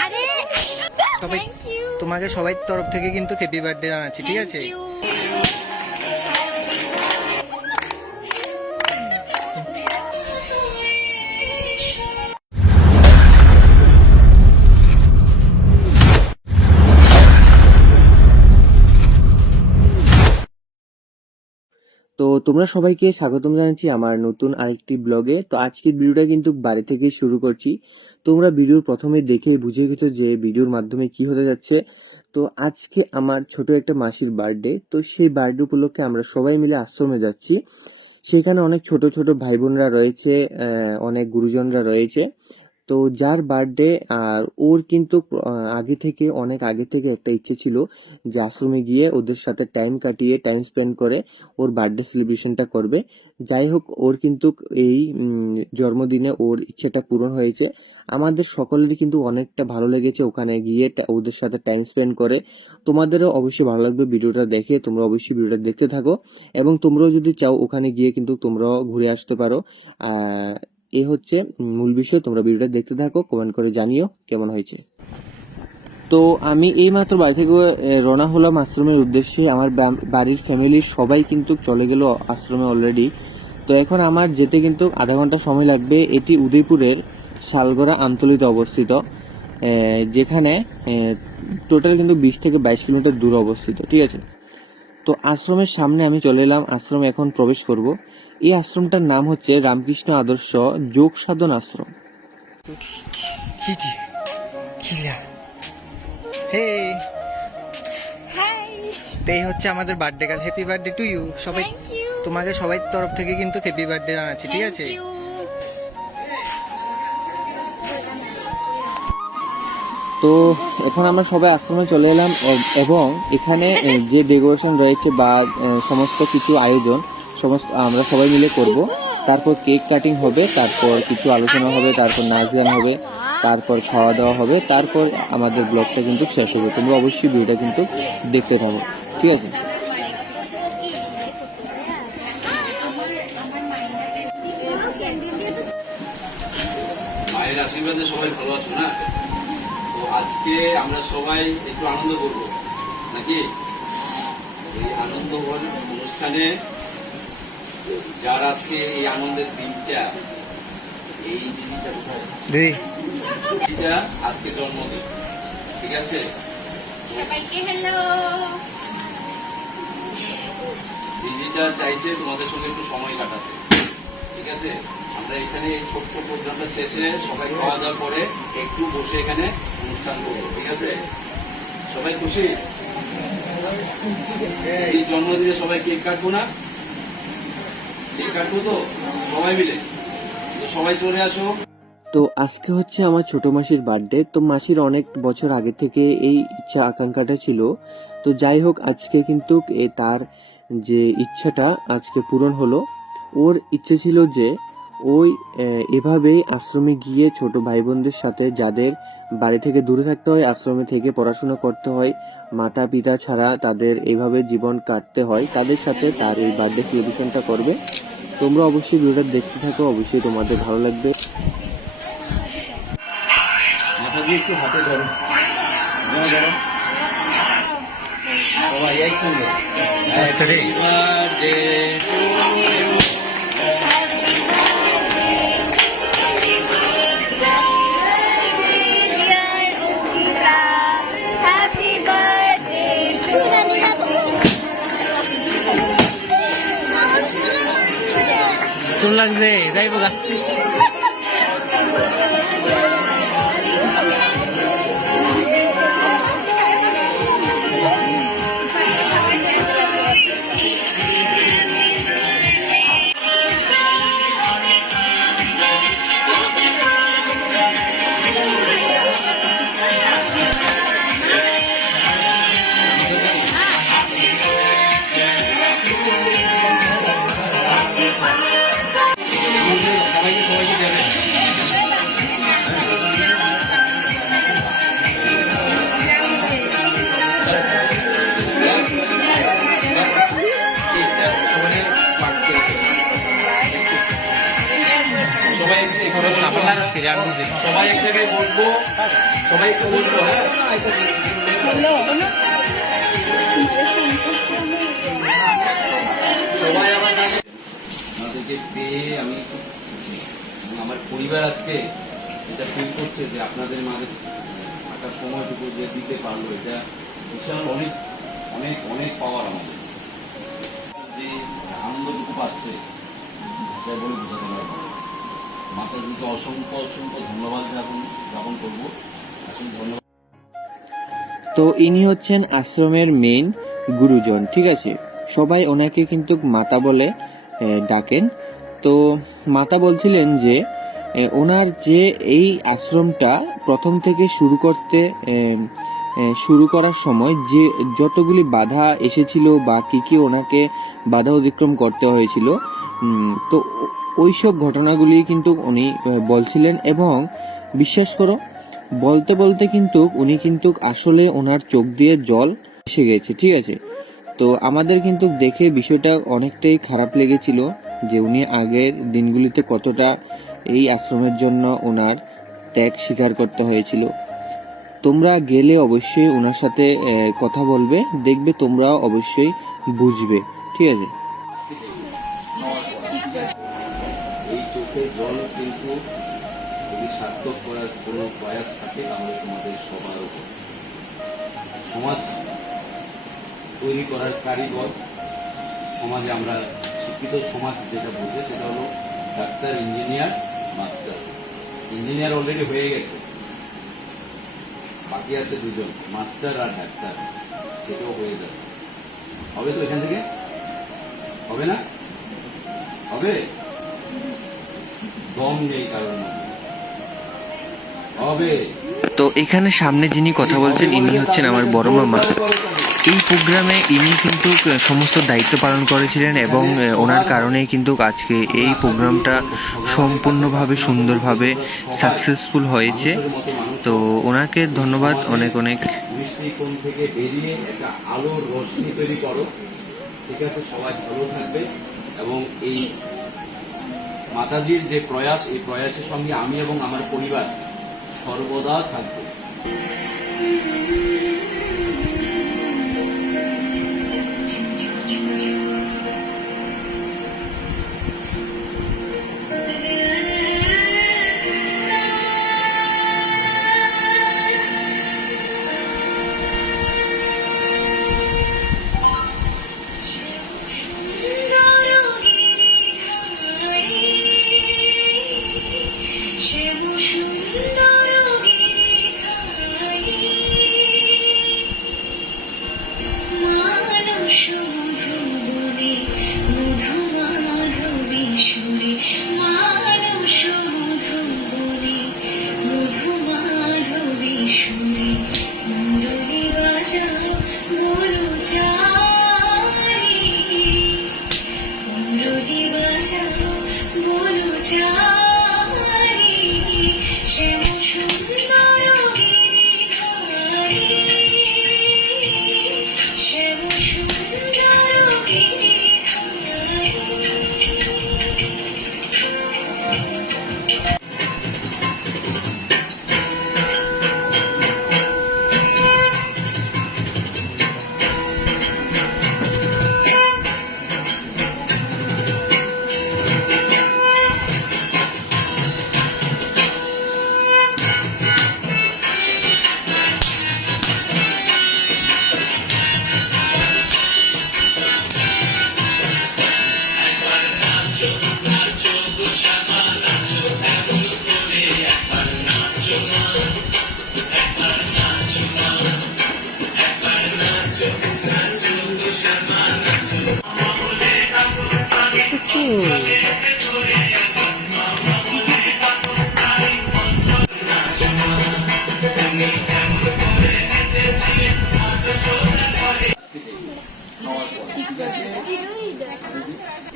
আরে তোমাকে সবাই তরফ থেকে কিন্তু হ্যাপি বার্থডে জানাচ্ছি ঠিক আছে? তো তোমরা সবাইকে স্বাগতম জানাচ্ছি আমার নতুন আরেকটি ব্লগে। তো আজকের ভিডিওটা কিন্তু বাড়ি থেকেই শুরু করছি। তোমরা ভিডিওর প্রথমে দেখেই বুঝে গেছো যে ভিডিওর মাধ্যমে কি হতে যাচ্ছে। তো আজকে আমার ছোট একটা মাসির বার্থডে, তো সেই বার্থডে উপলক্ষে আমরা সবাই মিলে আশ্রমে যাচ্ছি। সেখানে অনেক ছোট ছোট ভাই বোনরা রয়েছে অনেক গুরুজনরা রয়েছে। তো যার বার্থডে আর ওর কিন্তু আগে থেকে, অনেক আগে থেকে একটা ইচ্ছে ছিল যে আশ্রমে গিয়ে ওদের সাথে টাইম কাটিয়ে টাইম স্পেন্ড করে ওর বার্থডে সেলিব্রেশনটা করবে। যাই হোক, ওর কিন্তু এই জন্মদিনে ওর ইচ্ছেটা পূরণ হয়েছে। আমাদের সকলেরই কিন্তু অনেকটা ভালো লেগেছে ওখানে গিয়ে ওদের সাথে টাইম স্পেন্ড করে। তোমাদেরও অবশ্যই ভালো লাগবে ভিডিওটা দেখে, তোমরা অবশ্যই ভিডিওটা দেখতে থাকো। এবং তোমরাও যদি চাও ওখানে গিয়ে কিন্তু তোমরাও ঘুরে আসতে পারো। এই হচ্ছে মূল বিষয়। তোমরা ভিডিওটা দেখতে থাকো কমেন্ট করে জানিও কেমন হয়েছে। তো আমি এই মাত্র বাড়ি থেকে রওনা হলাম আশ্রমের উদ্দেশ্যে। আমার বাড়ির ফ্যামিলির সবাই কিন্তু চলে গেল আশ্রমে অলরেডি তো এখন আমার যেতে কিন্তু আধা ঘণ্টা সময় লাগবে। এটি উদয়পুরের শালগড়া আমতলিতে অবস্থিত। যেখানে টোটাল কিন্তু বিশ থেকে বাইশ কিলোমিটার দূর অবস্থিত। ঠিক আছে? তো আশ্রমের সামনে আমি চলে এলাম। আশ্রমে এখন প্রবেশ করব। এই আশ্রমটার নাম হচ্ছে রামকৃষ্ণ আদর্শ যোগ সাধন আশ্রম। তো এই হচ্ছে আমাদের birthday girl happy birthday to you সবাই তোমাকে সবাই তরফ থেকে কিন্তু হ্যাপি বার্থডে জানাচ্ছি ঠিক আছে? তো এখন আমরা সবাই আশ্রমে চলে এলাম এবং এখানে যে ডেকোরেশন রয়েছে বা সমস্ত কিছু আয়োজন সমস্ত, আমরা সবাই মিলে করব। তারপর কেক কাটিং হবে, তারপর কিছু আলোচনা হবে, তারপর নাচ গান হবে, তারপর খাওয়া দাওয়া হবে, তারপর আমাদের ব্লগটা কিন্তু শেষ হবে। তোমরা অবশ্যই ভিডিওটা কিন্তু দেখতে থাকো, ঠিক আছে? মায়ের আশীর্বাদে সবাই ভালো আছো না? তো আজকে আমরা সবাই একটু আনন্দ করব, নাকি? এই আনন্দ অনুষ্ঠানে যার আজকে এই আনন্দের দিনটা এই দিনটা দিদিটা আজকে জন্মদিন ঠিক আছে? দিদিটা চাইছে তোমাদের সঙ্গে একটু সময় কাটাতে ঠিক আছে? আমরা এখানে এই ছোট্ট প্রোগ্রামটা শেষে সবাই খাওয়া দাওয়ার পরে একটু বসে এখানে অনুষ্ঠান করব ঠিক আছে? সবাই খুশি? এই জন্মদিনে সবাই কেক কাটবো না? তো তো আজকে হচ্ছে আমার ছোট মাসির বার্থডে তো মাসির অনেক বছর আগে থেকে এই ইচ্ছা আকাঙ্ক্ষাটা ছিল। তো যাই হোক, আজকে কিন্তু তার যে ইচ্ছাটা আজকে পূরণ হলো। ওর ইচ্ছে ছিল যে ওই এভাবেই আশ্রমে গিয়ে ছোট ভাই বোনদের সাথে যাদের বাড়ি থেকে দূরে থাকতে হয় আশ্রমে থেকে পড়াশোনা করতে হয় মাতা পিতা ছাড়া তাদের এইভাবে জীবন কাটতে হয় তাদের সাথে তার এই বার্থডে সেলিব্রেশনটা করবে। তোমরা অবশ্যই ভিডিওটা দেখতে থাকো অবশ্যই তোমাদের ভালো লাগবে। মাথা দিয়ে একটু হাতে ধরো। ধরো ধরো। সবাই একসঙ্গে। চুল লাগছে যাই আর বুঝি। সবাই এক বলব, সবাই একটু বলব হ্যাঁ? সবাই আমার পরিবার আজকে এটা ফিল করছে যে আপনাদের মাঝে থাকার সময়টুকু যে দিতে পারল, এটা বিশাল অনেক অনেক অনেক পাওয়ার আমাদের। যে আনন্দটুকু পাচ্ছে যা বলে বোঝাতে পারব। মাতাজিকে অসংখ্য অসংখ্য ধন্যবাদ জ্ঞাপন জ্ঞাপন তো ইনি হচ্ছেন আশ্রমের মেইন গুরুজন, ঠিক আছে? সবাই ওনাকে কিন্তু মাতা বলে ডাকেন। তো মাতা বলছিলেন যে ওনার যে এই আশ্রমটা প্রথম থেকে শুরু করতে শুরু করার সময় যে যতগুলি বাধা এসেছিল বা কী কী ওনাকে বাধা অতিক্রম করতে হয়েছিল তো ওইসব ঘটনাগুলি কিন্তু উনি বলছিলেন এবং বিশ্বাস করো, বলতে বলতে কিন্তু উনি কিন্তু আসলে ওনার চোখ দিয়ে জল এসে গেছে, ঠিক আছে? তো আমাদের কিন্তু দেখে বিষয়টা অনেকটাই খারাপ লেগেছিল যে উনি আগের দিনগুলিতে কতটা এই আশ্রমের জন্য ওনার ত্যাগ স্বীকার করতে হয়েছিল। তোমরা গেলে অবশ্যই ওনার সাথে কথা বলবে, দেখবে তোমরাও অবশ্যই বুঝবে, ঠিক আছে? যদি সার্থক করার কোনো প্রয়াস থাকে, তাহলে তোমাদের সবার উপর। সমাজ তৈরি করার কারিগর। সমাজে আমরা শিক্ষিত সমাজ যেটা বোঝে সেটা হলো doctor, engineer, master. Engineer already হয়ে গেছে। বাকি আছে দুজন, মাস্টার আর ডাক্তার। সেটাও হয়ে যাবে। হবে তো এখান থেকে? হবে না? হবে? দম নেই কারোর মধ্যে হবে। তো এখানে সামনে যিনি কথা বলছেন ইনি হচ্ছেন আমার বড় মামা। এই প্রোগ্রামে ইনি কিন্তু সমস্ত দায়িত্ব পালন করেছিলেন এবং ওনার কারণেই কিন্তু আজকে এই প্রোগ্রামটা সম্পূর্ণভাবে সুন্দরভাবে সাকসেসফুল হয়েছে। তো ওনাকে ধন্যবাদ অনেক অনেক। দৃষ্টিকোণ থেকে বেরিয়ে একটা আলোর রশ্মি তৈরি করো। ঠিক আছে সবাই ভালো থাকবে এবং এই মাতাজির যে প্রয়াস এই প্রয়াসের সঙ্গে আমি এবং আমার পরিবার সর্বদা থাকব।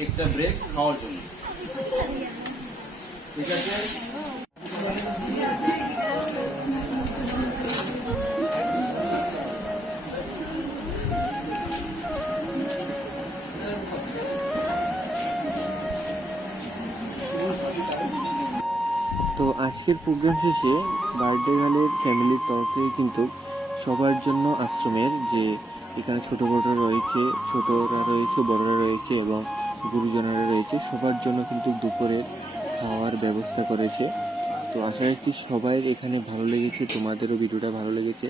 একটা তো আজকের প্রোগ্রাম শেষে বার্থডে গার্লের ফ্যামিলির তরফ থেকে কিন্তু সবার জন্য আশ্রমের যে এখানে ছোট বড় রয়েছে, ছোটরা রয়েছে, বড়রা রয়েছে এবং গুরুজনেরা রয়েছে, সবার জন্য কিন্তু দুপুরের খাওয়ার ব্যবস্থা করেছে। তো আশা রাখছি সবাই এখানে ভালো লেগেছে, তোমাদেরও ভিডিওটা ভালো লেগেছে।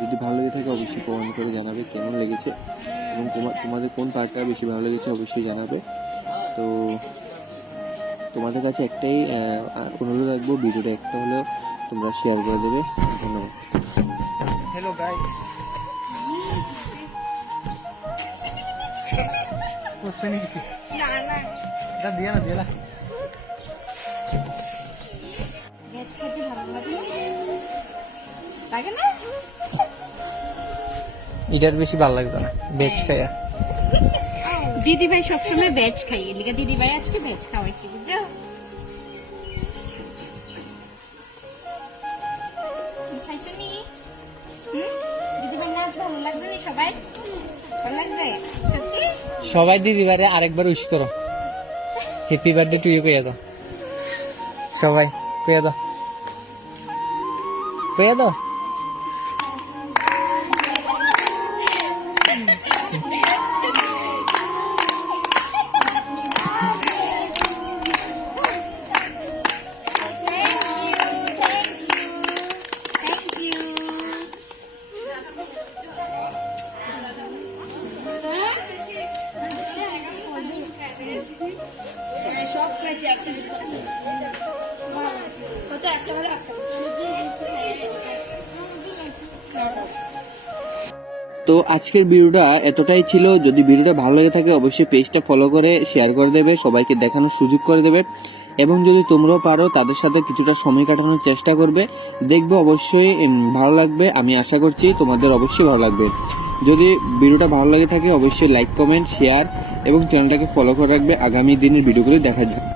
যদি ভালো লেগে থাকে অবশ্যই কমেন্ট করে জানাবে কেমন লেগেছে এবং তোমাদের কোন পার্কটা বেশি ভালো লেগেছে অবশ্যই জানাবে। তো তোমাদের কাছে একটাই অনুরোধ রাখব, ভিডিওটা একটা হলেও তোমরা শেয়ার করে দেবে। ধন্যবাদ। হ্যালো গাই বুঝতে না না। এটা দিয়ে না দিয়ে না। ভেজ খেতে ভালো লাগে? লাগে না? এটার বেশি ভালো লাগছে না বেচ খাইয়া। দিদি ভাই সবসময় ভেজ খাই এলিকা দিদি ভাই আজকে ভেজ খাওয়াইছি বুঝছ? সবাই দিদি বারে আরেকবার উইশ করো। হ্যাপি বার্থডে টু ইউ কইয়া দাও সবাই কইয়া দাও কইয়া দাও তো আজকের ভিডিওটা এতটাই ছিল। যদি ভিডিওটা ভালো লেগে থাকে, অবশ্যই পেজটা ফলো করে শেয়ার করে দেবে, সবাইকে দেখানোর সুযোগ করে দেবে। এবং যদি তোমরাও পারো, তাদের সাথে কিছুটা সময় কাটানোর চেষ্টা করবে। দেখবে অবশ্যই ভালো লাগবে, আমি আশা করছি তোমাদের অবশ্যই ভালো লাগবে। যদি ভিডিওটা ভালো লাগে থাকে, অবশ্যই লাইক কমেন্ট শেয়ার এবং চ্যানেলটাকে ফলো করে রাখবে। আগামী দিনের ভিডিওগুলি দেখার জন্য।